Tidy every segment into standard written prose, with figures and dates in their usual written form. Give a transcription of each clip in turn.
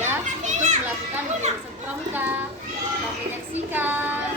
meja untuk melakukan pemeriksaan pramuka. Kami menyaksikan.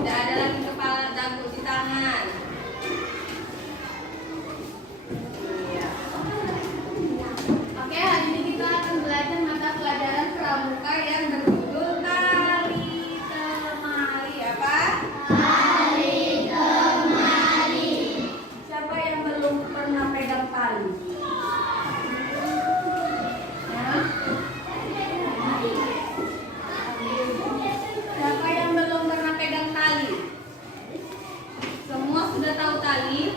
Tidak ada lagi kepala dangdut di tangan. Iya. Oke, hari ini kita akan belajar mata pelajaran pramuka yang berjudul Tali Temali. Apa? Tali temali. Siapa yang belum pernah pegang tali? Siapa yang belum pernah pegang tali? Semua sudah tahu tali?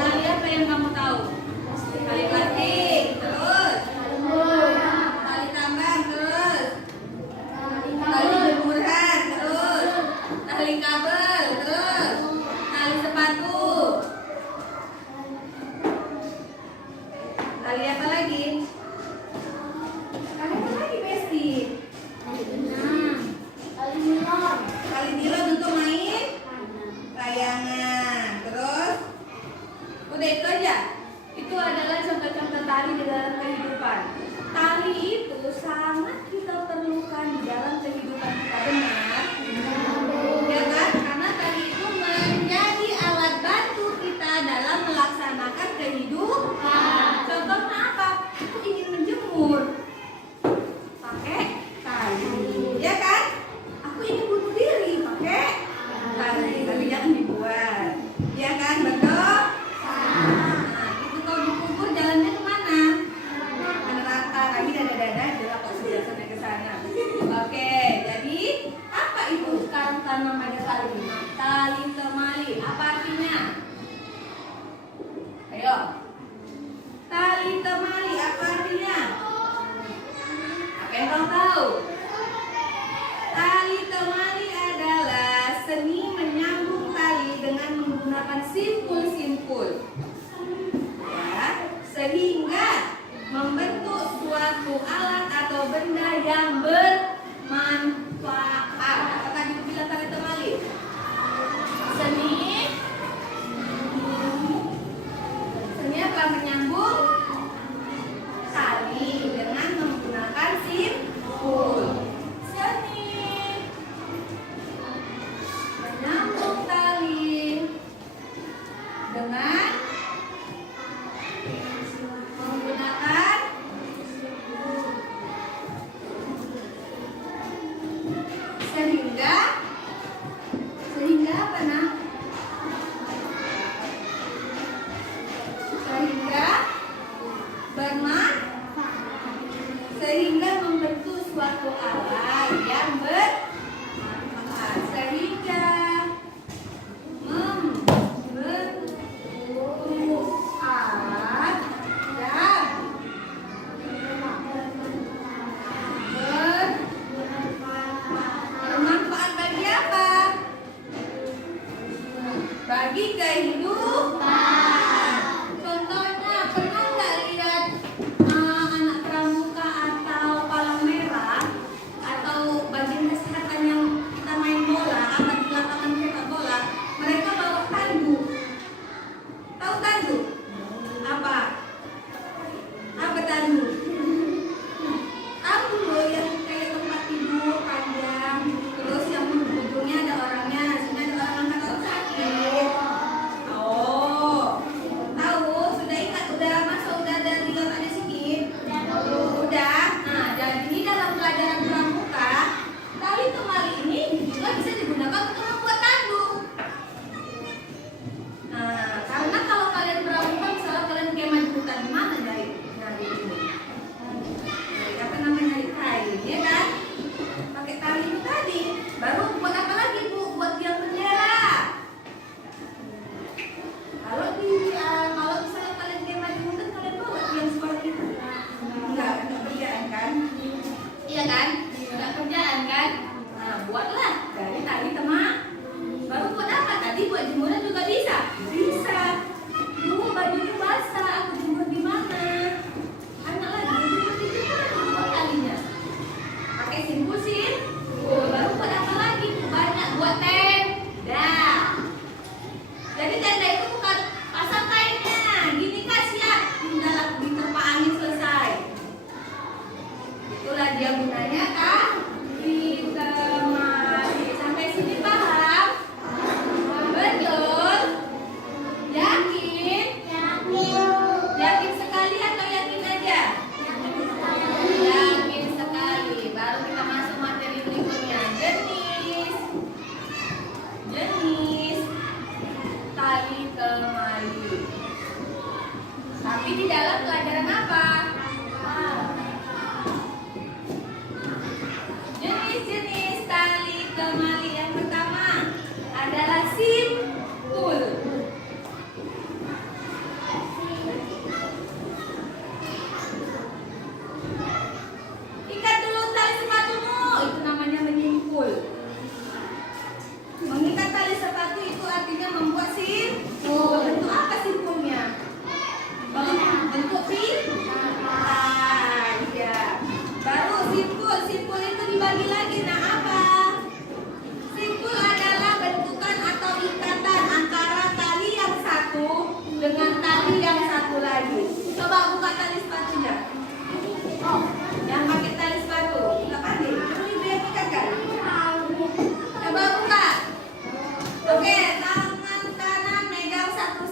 Tali apa yang kamu tahu? Tali plastik, terus tali tambang, terus tali jemuran, terus tali kabel, terus tali sepatu. Tali apa lagi? Tali apa lagi, Besti? Tali nilon untuk main layangan. Terus udah itu aja. Itu adalah contoh-contoh tali di dalam kehidupan. Tali itu sangat kita perlukan di dalam kehidupan kita, benar? Ya kan? Karena tali itu menjadi alat bantu kita dalam melaksanakan kehidupan. Contohnya apa? Aku ingin menjemur, pakai tali, ya kan? Aku ingin bunuh diri, pakai tali, tapi jangan dibuat, ya kan? Betul? Nah, itu kalau dikubur jalannya kemana? Ke neraka, lagi dada-dada adalah kok sudah sampai ke sana. Oke, jadi apa itu sekarang tanam ada tali? Tali temali, apa artinya? Ayo. Tali temali apa artinya? Apa yang kamu tahu? Tali temali adalah seni menyambung tali dengan menggunakan simpul-simpul, ya, sehingga membentuk suatu alat atau benda yang bermanfaat. Apa tadi bilang tali temali? Seni apa? Menyambung tali dengan menggunakan simpul. Menyambung tali dengan menggunakan sehingga apa nah? Sehingga membentuk suatu alat yang bermanfaat, sehingga membentuk alat yang bermanfaat bagi apa? Bagi kehidupan. Contohnya, pernah nggak lihat anak pramuka atau palang merah atau bagian kesehatan yang kita main bola atau di lapangan sepak bola, mereka bawa tandu. Tahu tandu? Apa? Apa tandu? Tandu loh yang kayak tempat tidur panjang, terus yang ujungnya ada orangnya, sehingga ada orang angkat kalau sakit. Ini dalam pelajaran apa? Jenis-jenis tali kemali yang pertama adalah simpul. Ikat dulu tali sepatumu, itu namanya menyimpul. Mengikat tali sepatu itu artinya membuat simpul. Bentuk apa simpulnya? Bentuk iya. Baru simpul. Simpul itu dibagi lagi. Nah, apa? Simpul adalah bentukan atau ikatan antara tali yang satu dengan tali yang satu lagi. Coba buka tali sepatunya. Oh, yang pakai tali sepatu. Nggak pandai. Ini dia ikatkan. Coba buka. Oke, tangan kanan megang satu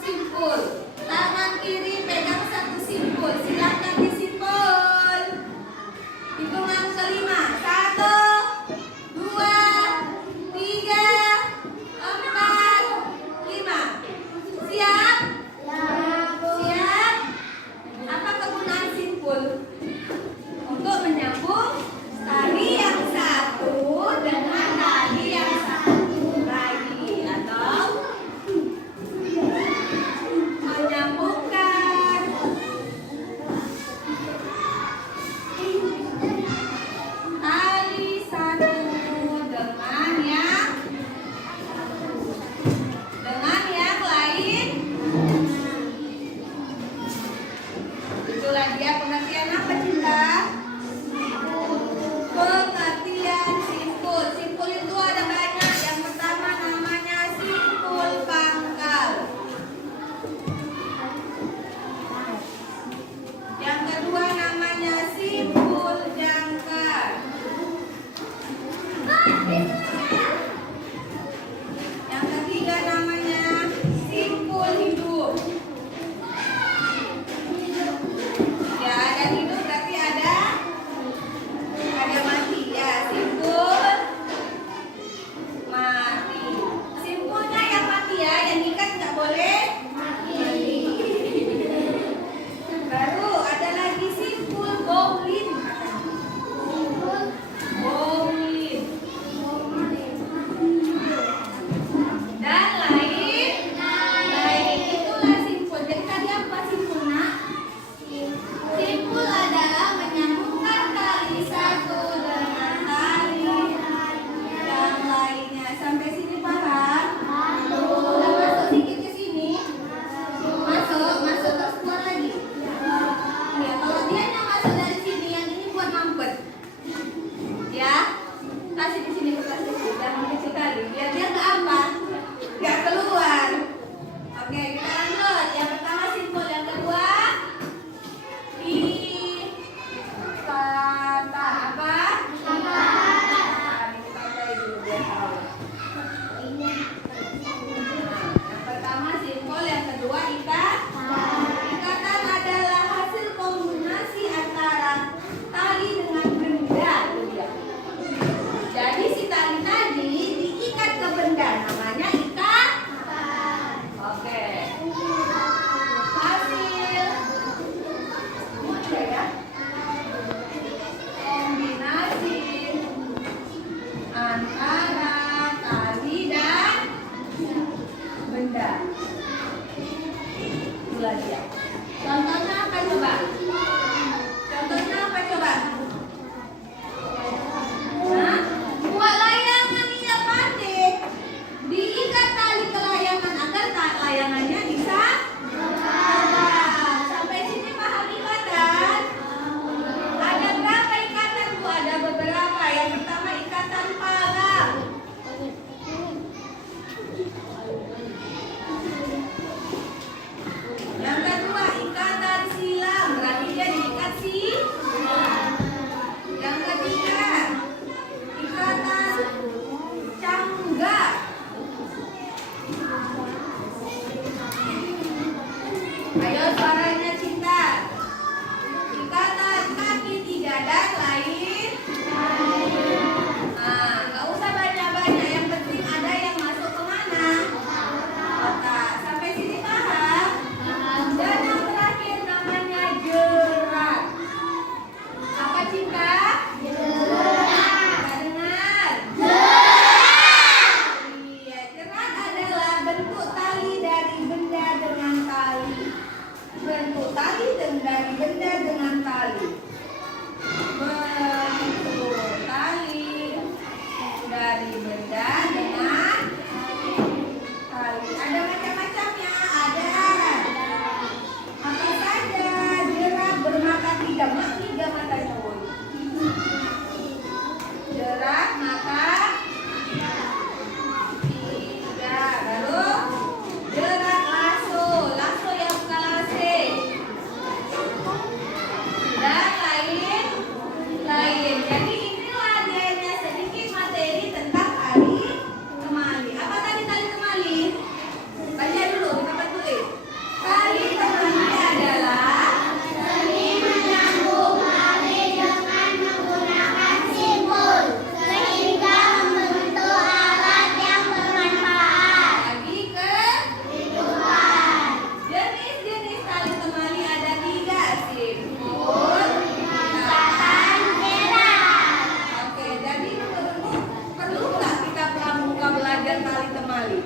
kembali.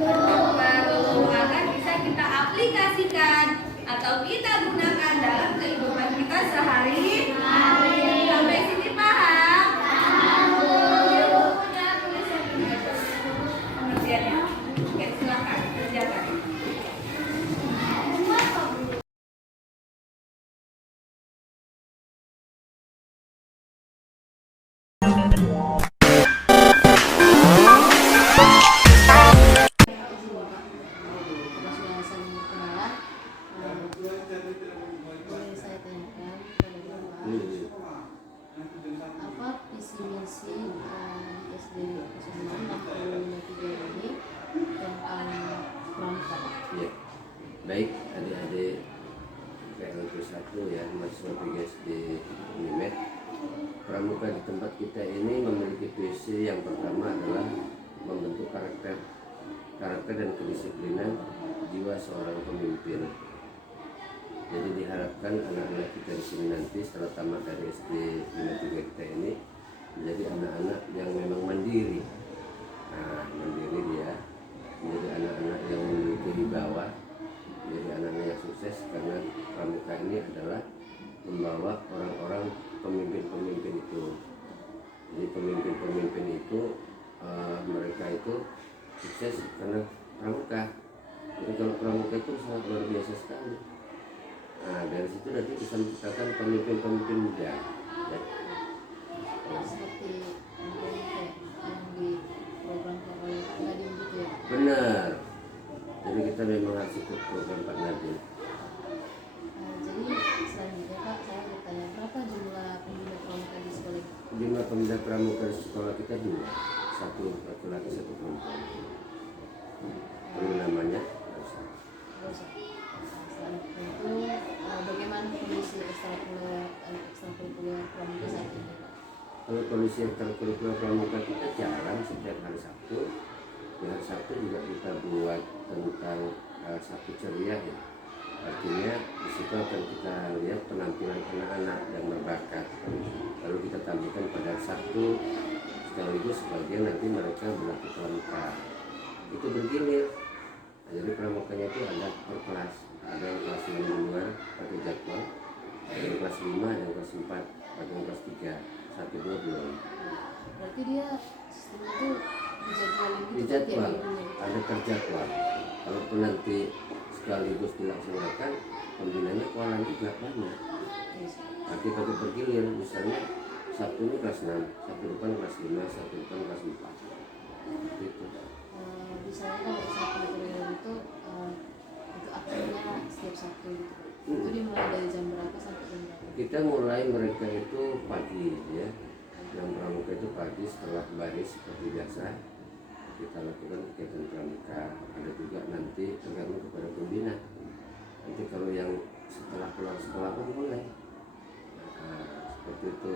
Perlu agar bisa kita aplikasikan atau kita gunakan dalam kehidupan kita sehari-hari. Sampai sini paham? Udah pengertiannya. Oke, silakan kerjakan. Karena sudah saling berkenalan, boleh saya tanyakan kepada Bapak, apa visi misi SD 06 ini tentang pramuka? Ya, baik adik-adik PLP 1 ya, mahasiswa PGSD Unimed. Pramuka di tempat kita ini memiliki visi yang pertama adalah membentuk karakter dan kedisiplinan jiwa seorang pemimpin. Jadi diharapkan anak-anak kita di sini nanti setelah tamat dari SD 53 kita ini menjadi anak-anak yang memang mandiri. Nah, mandiri dia menjadi anak-anak yang memiliki wibawa, menjadi anak-anak yang sukses, karena pramuka ini adalah membawa orang-orang pemimpin-pemimpin itu. Jadi pemimpin-pemimpin itu mereka itu sukses karena pramuka. Jadi kalau pramuka itu sangat luar biasa sekali. Nah, dari situ nanti bisa menciptakan pemimpin-pemimpin muda. Ya. Seperti yang di program oleh Pak Nadiem gitu ya? Benar. Jadi kita memang harus ikut program Pak Nadiem. Jadi selanjutnya Pak, saya bertanya, berapa jumlah pembina pramuka di sekolah ini? Jumlah pembina pramuka di sekolah kita 2, 1 laki-laki 1 perempuan. Perlu namanya? Selanjutnya itu bagaimana kondisi ekstrakurikuler pramuka saat ini Pak? Kalau kondisi ekstrakurikuler pramuka kita jalan setiap hari Sabtu. Di hari Sabtu juga kita buat tentang Sabtu ceria ya. Artinya di situ akan kita lihat penampilan anak-anak yang berbakat. Lalu kita tampilkan pada Sabtu, sekaligus sebagian nanti mereka berlatih pramuka. Itu bergilir. Nah, jadi pramukanya itu ada per kelas. Ada yang kelas 5 di luar pakai jadwal, ada yang kelas 5, ada yang kelas 4, ada yang kelas 3, 1, 2 belum. Berarti dia sistem itu dijadwalin gitu, Dijadwal, tiap minggunya gitu? ada terjadwal. Kalaupun nanti sekaligus dilaksanakan, pembinanya kualan juga banyak. Yes. Nanti tapi bergilir, misalnya Sabtu ini kelas 6, Sabtu depan kelas 5, Sabtu depan kelas 4. Gitu. Misalnya kalau ekstrakurikuler itu akhirnya setiap Sabtu gitu. Itu dimulai dari jam berapa sampai jam berapa? Kita mulai mereka itu pagi ya. Yang pramuka itu pagi setelah baris seperti biasa. Kita lakukan kegiatan pramuka. Ada juga nanti tergantung kepada pembina. Nanti kalau yang setelah pulang sekolah pun mulai. Nah, seperti itu.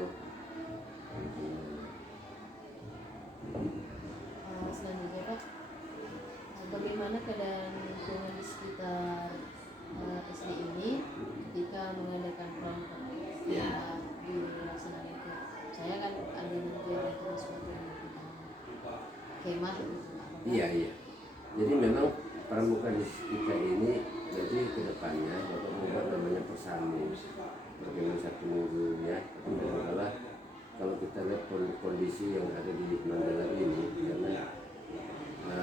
Selanjutnya Pak, bagaimana keadaan lingkungan di sekitar SD ini ketika mengadakan pramuka yang dilaksanakan itu? Saya kan ada nanti ada sesuatu yang tentang kemah gitu. Iya. Jadi memang pramuka di kita ini jadi kedepannya Bapak membuat namanya persami. Bagaimana 1 minggu ya. Tapi adalah kalau kita lihat kondisi yang ada di Mandala ini, karena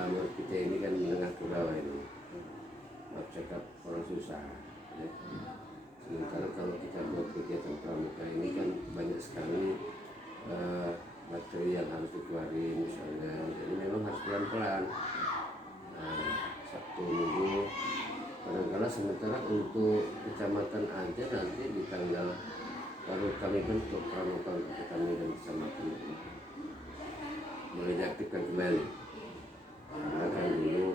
menurut kita ini kan menengah ke bawah ini, maaf cakap orang susah ya. Sementara kalau kita buat kegiatan pramuka ini kan banyak sekali materi yang harus dikeluarin misalnya, jadi memang harus pelan-pelan. Sabtu Minggu kadang-kadang, sementara untuk kecamatan aja nanti di tanggal baru kami bentuk pramuka untuk kami dan kecamatan ini mulai diaktifkan kembali, karena kan dulu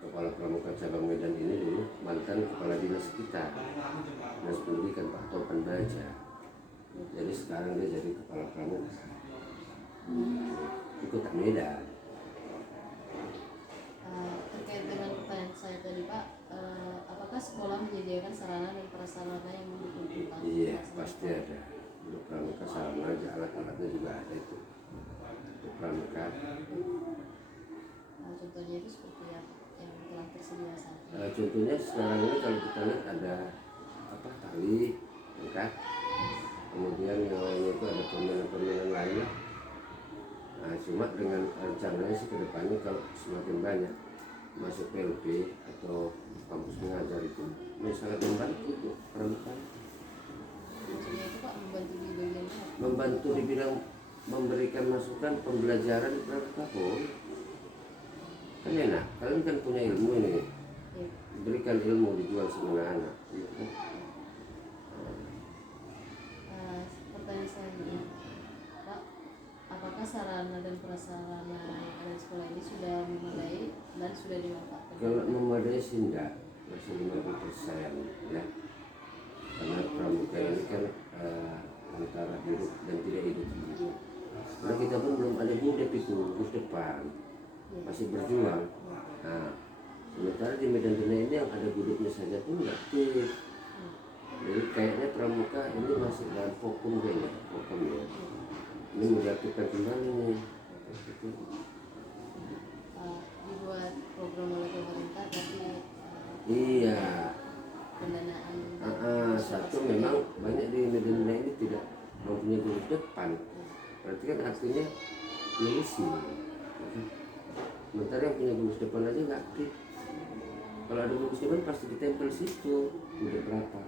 kepala pramuka cabang Medan ini dulu mantan kepala dinas kita, dinas pendidikan Pak Topan Baja. Jadi sekarang dia jadi kepala pramuka di Kota Medan. Terkait dengan pertanyaan saya tadi Pak, apakah sekolah menyediakan sarana dan prasarana yang mendukung tentang Iya, pasti ada. Untuk pramuka sarana aja, alat-alatnya juga ada itu. Untuk pramuka. Contohnya itu seperti apa yang telah tersedia saat ini? Contohnya sekarang ini kalau kita lihat ada tali, ikat, kemudian yang lainnya itu ada permainan-permainan lain. Nah, cuma dengan rencananya sih kedepannya kalau semakin banyak masuk PLP atau kampus mengajar itu sangat membantu untuk pramuka. Maksudnya itu Pak membantu di bagian apa? Membantu dibilang memberikan masukan pembelajaran di pramuka pun kan enak. Kalian kan punya ilmu ini, Ya. berikan ilmu dijual sama anak. Pertanyaan selanjutnya, Pak, apakah sarana dan prasarana yang ada di sekolah ini sudah memadai dan sudah dimanfaatkan? Kalau memadai sih enggak, masih 50% ya. Karena pramuka ini kan antara hidup dan tidak hidup. Karena kita pun belum ada hidup itu terus depan, masih berjuang. Nah, sementara di Medan Dunia ini yang ada hidupnya saja pun nggak aktif. Jadi kayaknya pramuka ini masih dalam vakum kayaknya, vakumnya. Ini mau diaktifkan kembali nih. Gitu. Dibuat program oleh pemerintah tapi Iya. pendanaan Satu memang banyak di Medan ini tidak mempunyai guru depan. Berarti kan artinya ilusi. Sementara yang punya guru depan aja nggak aktif. Kalau ada guru depan pasti ditempel situ. Udah berapa?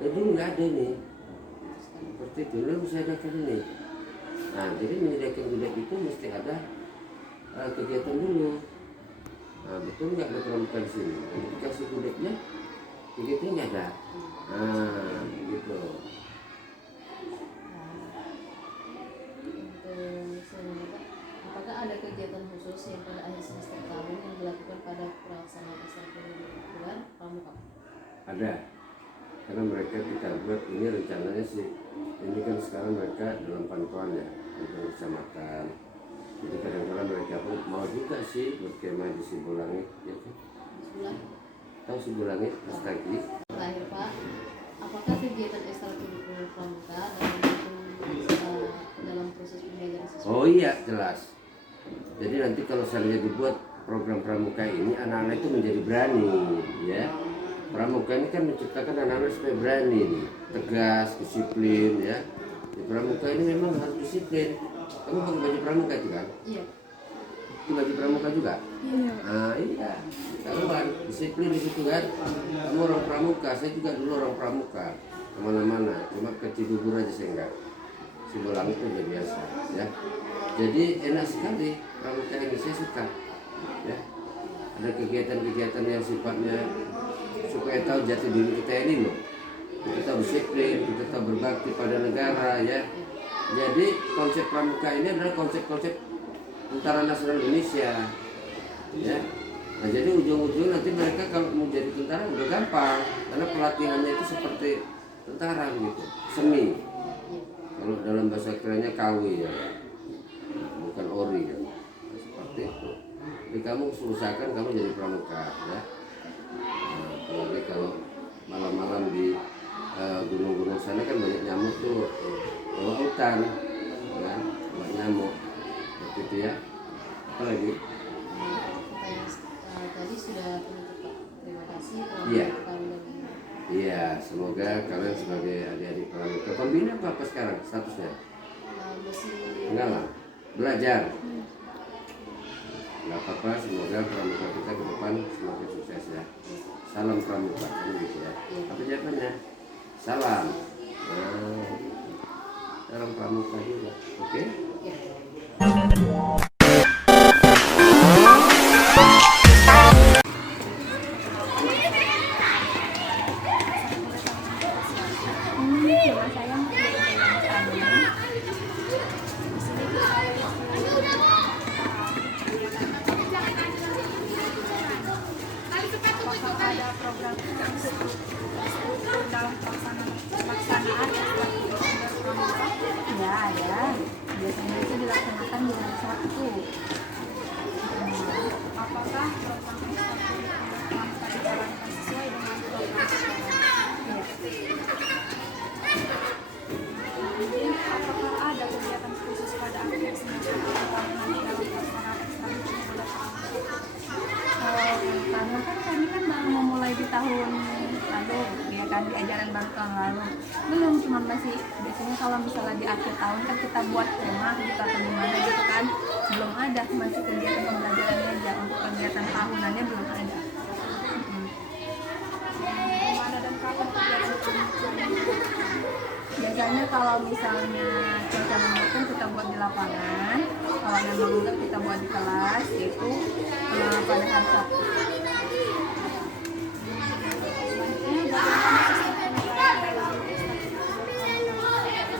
Dulu nggak ada nih. Seperti itu, lalu bisa adakan ini. Nah, jadi menyediakan gudeg itu mesti ada kegiatan dulu. Nah, betul nggak ada pramuka di sini? Nanti dikasih gudegnya, kegiatannya nggak ada. Nah, gitu. Untuk selanjutnya Pak, apakah ada kegiatan khusus yang pada akhir semester tahun yang dilakukan pada pelaksanaan ekstrakurikuler pramuka? Ada. Karena mereka kita buat ini rencananya sih. Ini kan sekarang mereka dalam pantauan ya, untuk kecamatan. Jadi kadang-kadang mereka pun mau juga sih berkemah di Sibulangit, ya kan? Sebelah Tahu Sibulangit, Astagi? terakhir Pak, apakah kegiatan ekstrakurikuler pramuka dalam proses pembelajaran siswa? Oh iya, jelas. Jadi nanti kalau seandainya dibuat program pramuka ini, anak-anak itu menjadi berani, ya. Pramuka ini kan menciptakan anak-anak supaya berani, tegas, disiplin, ya. Di pramuka ini memang harus disiplin. Kamu pakai baju pramuka itu kan? Iya. Itu baju pramuka juga? Iya. Ah iya. Kamu kan disiplin di situ kan? Kamu orang pramuka, saya juga dulu orang pramuka. Kemana-mana, cuma ke Cibubur aja saya enggak. Sibulang itu udah biasa, ya. Jadi enak sekali pramuka ini, saya suka, ya. Ada kegiatan-kegiatan yang sifatnya supaya tahu jati diri kita ini loh. Kita tahu disiplin, kita tahu berbakti pada negara, ya. Jadi konsep pramuka ini adalah konsep-konsep Tentara Nasional Indonesia, ya. Nah jadi ujung-ujung nanti mereka kalau mau jadi tentara udah gampang, karena pelatihannya itu seperti tentara gitu, semi. Kalau dalam bahasa kerennya KW ya, bukan ori ya, seperti itu. Jadi kamu usahakan kamu jadi pramuka, ya. Nah, apalagi kalau malam-malam di gunung-gunung sana kan banyak nyamuk tuh, bawa hutan, ya, bawa nyamuk, seperti itu ya. Apalagi? Pertanyaan tadi sudah penutup Pak. Terima kasih telah Iya. kami dan Iya, semoga kalian sebagai adik-adik pramuka. Pembina apa sekarang statusnya? masih Enggak lah, belajar. Enggak apa-apa, semoga pramuka kita ke depan semakin sukses ya. Salam pramuka, kan gitu ya. Apa jawabannya? Salam. Nah, salam pramuka juga, oke? Ada program dalam pelaksanaan ekstrakurikuler pramuka? Ya ada. Biasanya itu dilaksanakan di hari Sabtu. Apakah program ekstrakurikuler pramuka dijalankan sesuai dengan program sekolah? Ya. Kemudian apakah ada kegiatan khusus pada akhir semester? ajaran baru tahun lalu. Belum, cuma masih biasanya kalau misalnya di akhir tahun kan kita buat tema gitu atau gimana gitu kan. Belum ada, masih kegiatan pembelajarannya aja. Untuk kegiatan tahunannya belum ada. Mana dan kapan kegiatan Biasanya kalau misalnya cuaca mendukung kita buat di lapangan, kalau memang enggak kita buat di kelas, yaitu pada hari Sabtu.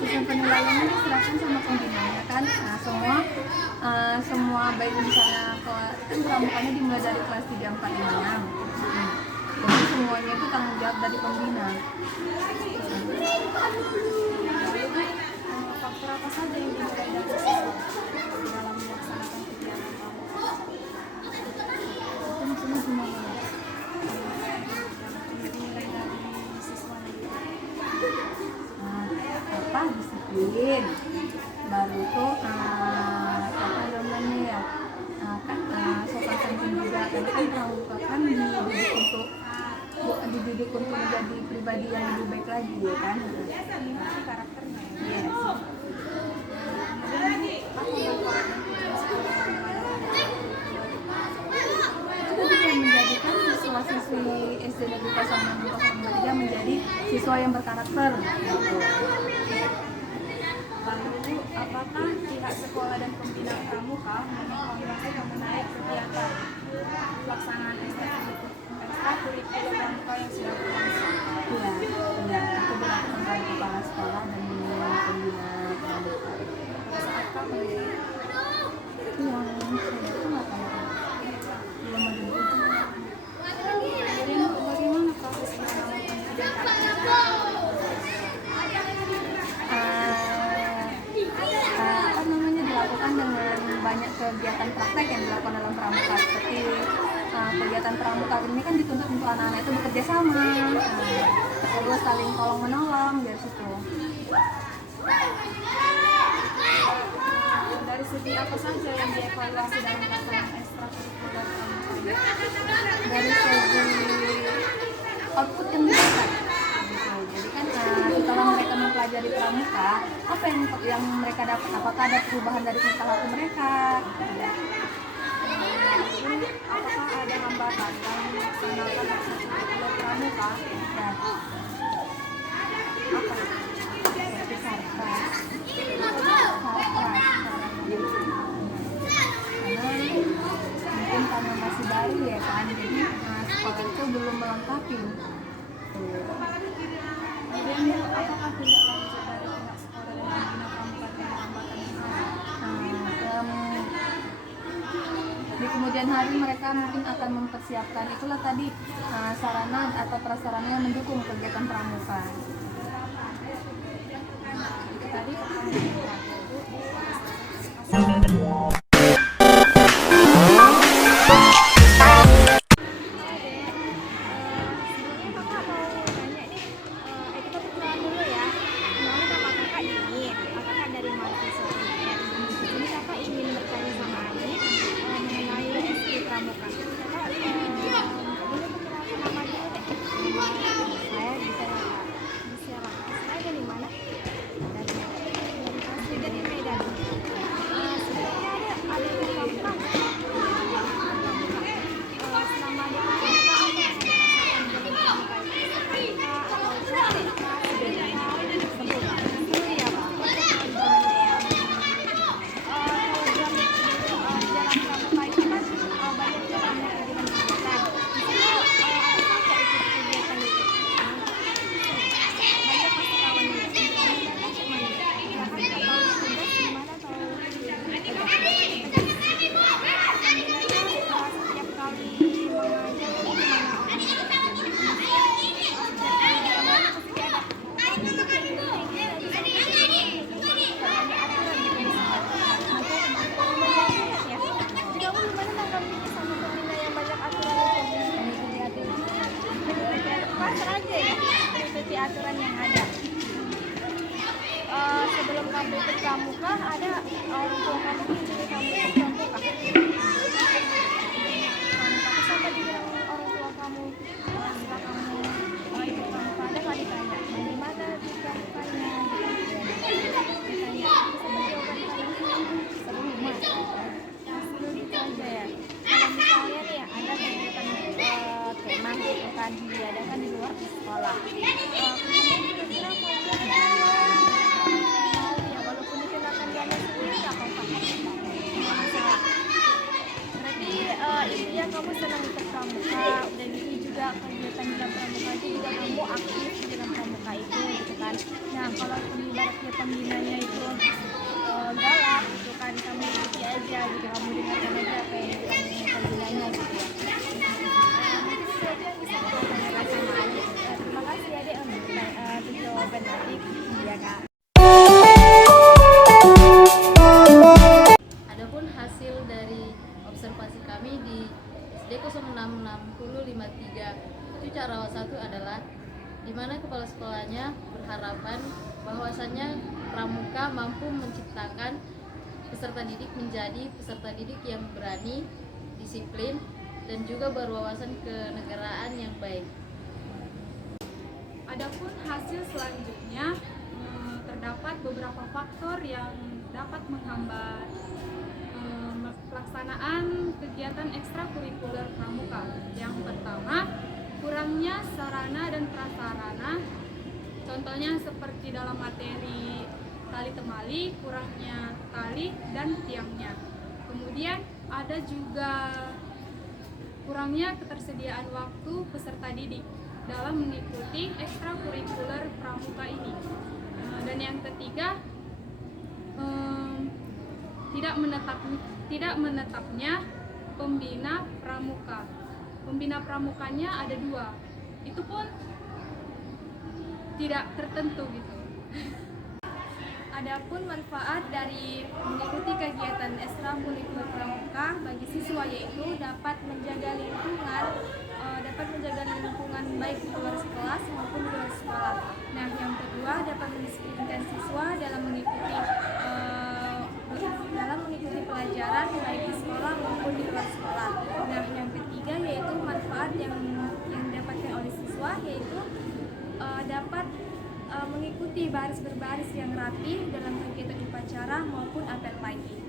Sistem penilaiannya diserahkan sama pembinanya kan. Nah, semua baik misalnya kan peramukannya dimulai dari kelas 3, 4, 5, 6. Jadi semuanya itu tanggung jawab dari pembina. faktor apa saja yang dinilai dari siswa dalam melaksanakan kegiatan pramuka? Itu maksudnya gimana? Dinilai dari siswa Apa disiplin, baru itu apa namanya ya, sopan santun juga, karena kan pramuka kan dididik untuk menjadi pribadi yang lebih baik lagi ya kan. karakternya. Yes. Itu juga menjadikan siswa-siswi SD Negeri 06 menjadi siswa yang berkarakter gitu. Lalu, apakah pihak sekolah dan pembina pramuka mengevaluasi mengenai kegiatan pelaksanaan ekstrakurikuler pramuka yang sudah berlangsung? Iya, itu dilakukan oleh kepala sekolah dan pembina pramuka. Saat kapan? Itu yang saya itu nggak tahu. Belum ada itu. Kemudian bagaimana proses pengamatan Apa namanya, dilakukan dengan banyak kegiatan praktek yang dilakukan dalam pramuka, seperti kegiatan pramuka ini kan dituntut untuk anak-anak itu bekerja sama, terus saling tolong menolong dari situ. dari segi apa saja yang dievaluasi dalam pelaksanaan ekstrakurikuler pramuka? Dari segi output yang didapat gitu. Jadi kan setelah mereka mempelajari pramuka, apa yang mereka dapat, apakah ada perubahan dari tingkah laku mereka gitu. Apakah ada hambatan dalam melaksanakan ekstrakurikuler pramuka? Nah, apa seperti sarkas karena mungkin masih baru ya kan, jadi sekolah itu belum melengkapi. Kemudian apakah tindak lanjut dari pihak sekolah dan pembina pramuka dengan hambatan yang ada? Di kemudian hari mereka mungkin akan mempersiapkan itulah tadi sarana atau prasarana yang mendukung kegiatan pramuka. Tadi akan diadakan di luar sekolah. Kemudian kira-kira ya walaupun dikenakan dana sendiri nggak apa-apa, nggak masalah. Berarti intinya kamu senang ikut pramuka, dan itu juga kegiatan dalam pramuka itu juga kamu aktif di dalam pramuka itu gitu kan. Nah kalau ibaratnya pembinanya itu galak gitu kan, kamu ikuti aja gitu, kamu dengarkan aja apa yang dibilang pembinanya gitu ya. Mungkin itu aja yang bisa aku tanyakan sama adik. Terima kasih adik untuk jawaban adik ya kak. Adapun hasil dari observasi kami di SD 066053 itu cara satu adalah di mana kepala sekolahnya berharapan bahwasannya pramuka mampu menciptakan peserta didik menjadi peserta didik yang berani, disiplin, dan juga berwawasan kenegaraan yang baik. Adapun hasil selanjutnya, terdapat beberapa faktor yang dapat menghambat pelaksanaan kegiatan ekstrakurikuler pramuka. Yang pertama, kurangnya sarana dan prasarana. Contohnya seperti dalam materi tali temali, kurangnya tali dan tiangnya. Kemudian ada juga kurangnya ketersediaan waktu peserta didik dalam mengikuti ekstrakurikuler pramuka ini. Dan yang ketiga, tidak menetapnya pembina pramuka. Pembina pramukanya ada 2, itu pun tidak tertentu gitu. Adapun manfaat dari mengikuti kegiatan ekstrakurikuler pramuka bagi siswa yaitu dapat menjaga lingkungan baik di luar kelas maupun di luar sekolah. Nah, yang kedua dapat mendisiplinkan siswa dalam mengikuti pelajaran baik di sekolah maupun di luar sekolah. Nah, yang ketiga yaitu manfaat yang didapatkan oleh siswa yaitu dapat mengikuti baris berbaris yang rapi dalam kegiatan upacara maupun apel pagi.